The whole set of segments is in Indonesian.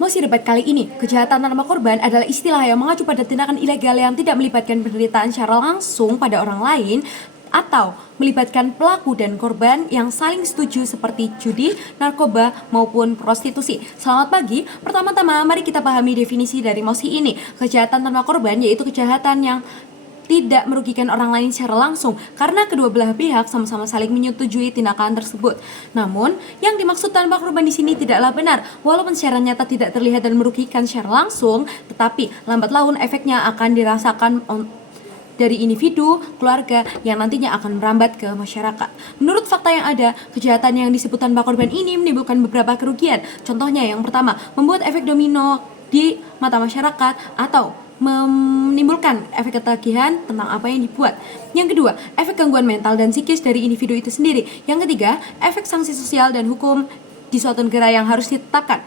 Mosi debat kali ini, kejahatan tanpa korban adalah istilah yang mengacu pada tindakan ilegal yang tidak melibatkan penderitaan secara langsung pada orang lain atau melibatkan pelaku dan korban yang saling setuju seperti judi, narkoba, maupun prostitusi. Selamat pagi, pertama-tama mari kita pahami definisi dari Mosi ini. Kejahatan tanpa korban yaitu kejahatan yang tidak merugikan orang lain secara langsung karena kedua belah pihak sama-sama saling menyetujui tindakan tersebut. Namun, yang dimaksud tanpa korban di sini tidaklah benar. Walaupun secara nyata tidak terlihat dan merugikan secara langsung, tetapi lambat laun efeknya akan dirasakan dari individu, keluarga yang nantinya akan merambat ke masyarakat. Menurut fakta yang ada, kejahatan yang disebut tanpa korban ini menimbulkan beberapa kerugian. Contohnya yang pertama, membuat efek domino di mata masyarakat atau menimbulkan efek ketagihan tentang apa yang dibuat. Yang kedua, efek gangguan mental dan psikis dari individu itu sendiri. Yang ketiga, efek sanksi sosial dan hukum di suatu negara yang harus ditetapkan.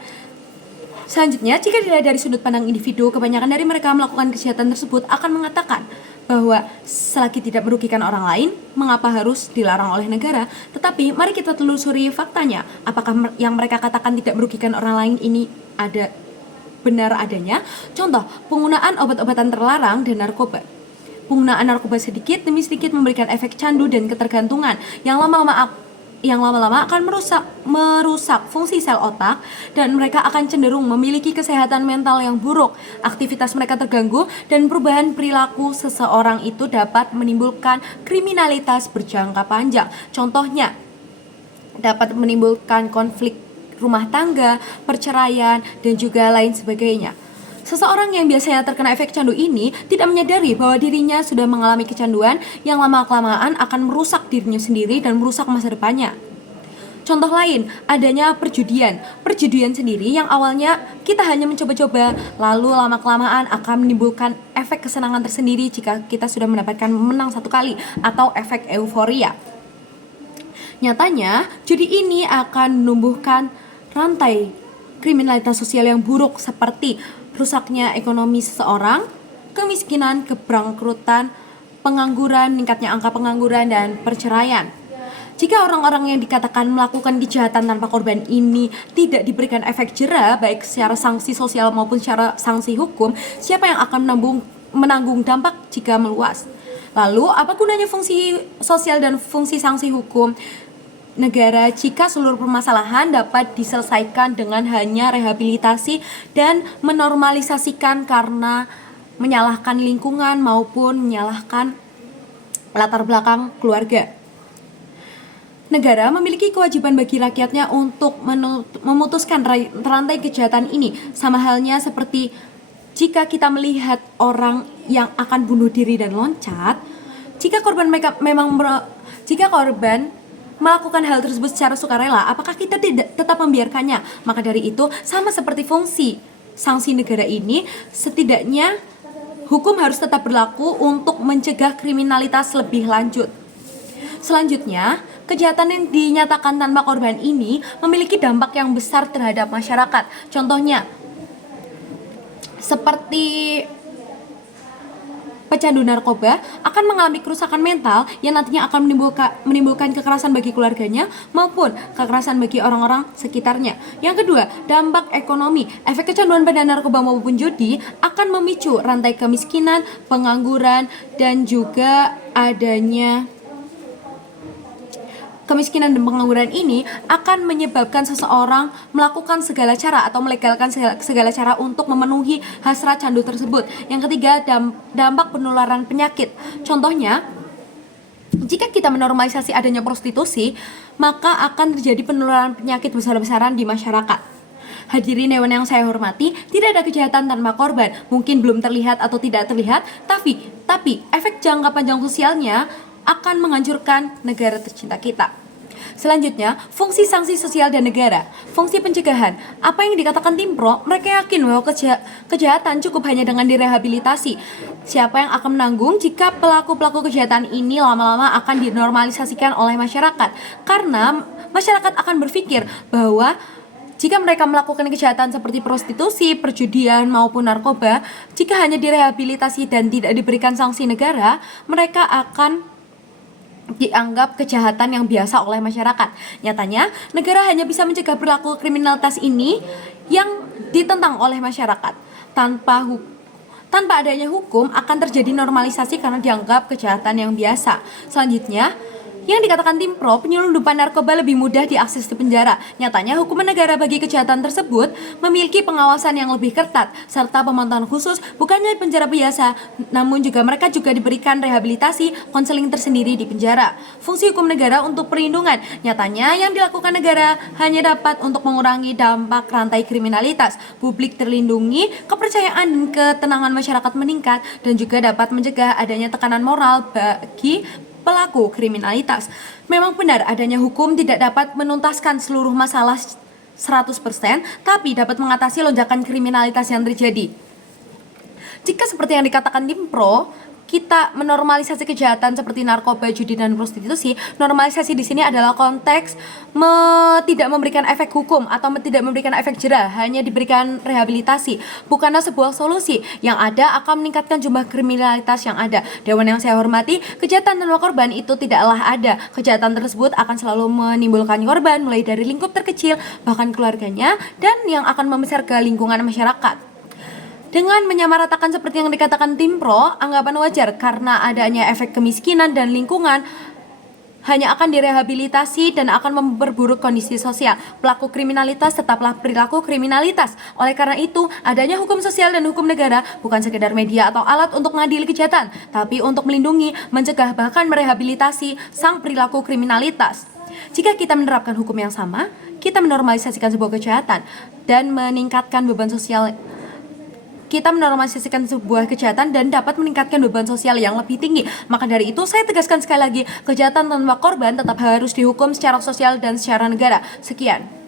Selanjutnya, jika dilihat dari sudut pandang individu, kebanyakan dari mereka melakukan kejahatan tersebut akan mengatakan bahwa selagi tidak merugikan orang lain, mengapa harus dilarang oleh negara? Tetapi mari kita telusuri faktanya. Apakah yang mereka katakan tidak merugikan orang lain ini ada benar adanya? Contoh, penggunaan obat-obatan terlarang dan narkoba. Penggunaan narkoba sedikit demi sedikit memberikan efek candu dan ketergantungan yang lama-lama akan merusak fungsi sel otak dan mereka akan cenderung memiliki kesehatan mental yang buruk. Aktivitas mereka terganggu dan perubahan perilaku seseorang itu dapat menimbulkan kriminalitas berjangka panjang. Contohnya, dapat menimbulkan konflik rumah tangga, perceraian, dan juga lain sebagainya. Seseorang yang biasanya terkena efek candu ini tidak menyadari bahwa dirinya sudah mengalami kecanduan yang lama-kelamaan akan merusak dirinya sendiri dan merusak masa depannya. Contoh lain, adanya perjudian. Perjudian sendiri yang awalnya kita hanya mencoba-coba, lalu lama-kelamaan akan menimbulkan efek kesenangan tersendiri jika kita sudah mendapatkan menang satu kali atau efek euforia. Nyatanya, judi ini akan menumbuhkan rantai kriminalitas sosial yang buruk seperti rusaknya ekonomi seseorang, kemiskinan, kebrangkrutan, pengangguran, meningkatnya angka pengangguran, dan perceraian. Jika orang-orang yang dikatakan melakukan kejahatan tanpa korban ini tidak diberikan efek jera, baik secara sanksi sosial maupun secara sanksi hukum, siapa yang akan menanggung dampak jika meluas? Lalu, apa gunanya fungsi sosial dan fungsi sanksi hukum negara jika seluruh permasalahan dapat diselesaikan dengan hanya rehabilitasi dan menormalisasikan karena menyalahkan lingkungan maupun menyalahkan latar belakang keluarga? Negara memiliki kewajiban bagi rakyatnya untuk memutuskan rantai kejahatan ini, sama halnya seperti jika kita melihat orang yang akan bunuh diri dan loncat. Jika korban melakukan hal tersebut secara sukarela, apakah kita tidak tetap membiarkannya? Maka dari itu, sama seperti fungsi sanksi negara ini, setidaknya hukum harus tetap berlaku untuk mencegah kriminalitas lebih lanjut. Selanjutnya, kejahatan yang dinyatakan tanpa korban ini memiliki dampak yang besar terhadap masyarakat. Contohnya, seperti pecandu narkoba akan mengalami kerusakan mental yang nantinya akan menimbulkan kekerasan bagi keluarganya maupun kekerasan bagi orang-orang sekitarnya. Yang kedua, dampak ekonomi. Efek kecanduan pada narkoba maupun judi akan memicu rantai kemiskinan, pengangguran, dan juga adanya kemiskinan dan pengangguran ini akan menyebabkan seseorang melakukan segala cara atau melegalkan segala cara untuk memenuhi hasrat candu tersebut. Yang ketiga, dampak penularan penyakit. Contohnya, jika kita menormalisasi adanya prostitusi, maka akan terjadi penularan penyakit besar-besaran di masyarakat. Hadirin dewan yang saya hormati, tidak ada kejahatan tanpa korban. Mungkin belum terlihat atau tidak terlihat, tapi efek jangka panjang sosialnya akan menghancurkan negara tercinta kita. Selanjutnya, fungsi sanksi sosial dan negara. Fungsi pencegahan. Apa yang dikatakan tim pro, mereka yakin bahwa kejahatan cukup hanya dengan direhabilitasi. Siapa yang akan menanggung jika pelaku-pelaku kejahatan ini lama-lama akan dinormalisasikan oleh masyarakat? Karena masyarakat akan berpikir bahwa jika mereka melakukan kejahatan seperti prostitusi, perjudian, maupun narkoba, jika hanya direhabilitasi dan tidak diberikan sanksi negara, mereka akan dianggap kejahatan yang biasa oleh masyarakat. Nyatanya, negara hanya bisa mencegah perilaku kriminalitas ini yang ditentang oleh masyarakat. Tanpa adanya hukum akan terjadi normalisasi karena dianggap kejahatan yang biasa. Selanjutnya, yang dikatakan tim pro, penyelundupan narkoba lebih mudah diakses di penjara. Nyatanya, hukuman negara bagi kejahatan tersebut memiliki pengawasan yang lebih ketat, serta pemantauan khusus, bukannya penjara biasa, namun mereka juga diberikan rehabilitasi, konseling tersendiri di penjara. Fungsi hukum negara untuk perlindungan, nyatanya yang dilakukan negara hanya dapat untuk mengurangi dampak rantai kriminalitas. Publik terlindungi, kepercayaan dan ketenangan masyarakat meningkat, dan juga dapat mencegah adanya tekanan moral bagi pelaku kriminalitas. Memang benar adanya hukum tidak dapat menuntaskan seluruh masalah 100%, tapi dapat mengatasi lonjakan kriminalitas yang terjadi. Jika seperti yang dikatakan tim pro, kita menormalisasi kejahatan seperti narkoba, judi, dan prostitusi, normalisasi di sini adalah konteks tidak memberikan efek hukum atau tidak memberikan efek jera, hanya diberikan rehabilitasi. Bukanlah sebuah solusi yang ada akan meningkatkan jumlah kriminalitas yang ada. Dewan yang saya hormati, kejahatan tanpa korban itu tidaklah ada. Kejahatan tersebut akan selalu menimbulkan korban, mulai dari lingkup terkecil, bahkan keluarganya, dan yang akan membesar ke lingkungan masyarakat. Dengan menyamaratakan seperti yang dikatakan tim pro, anggapan wajar karena adanya efek kemiskinan dan lingkungan hanya akan direhabilitasi dan akan memperburuk kondisi sosial. Pelaku kriminalitas tetaplah perilaku kriminalitas. Oleh karena itu, adanya hukum sosial dan hukum negara bukan sekedar media atau alat untuk mengadili kejahatan, tapi untuk melindungi, mencegah, bahkan merehabilitasi sang perilaku kriminalitas. Jika kita menerapkan hukum yang sama, kita menormalisasikan sebuah kejahatan dan meningkatkan beban sosial. Kita menormalisasikan sebuah kejahatan dan dapat meningkatkan beban sosial yang lebih tinggi. Maka dari itu, saya tegaskan sekali lagi, kejahatan tanpa korban tetap harus dihukum secara sosial dan secara negara. Sekian.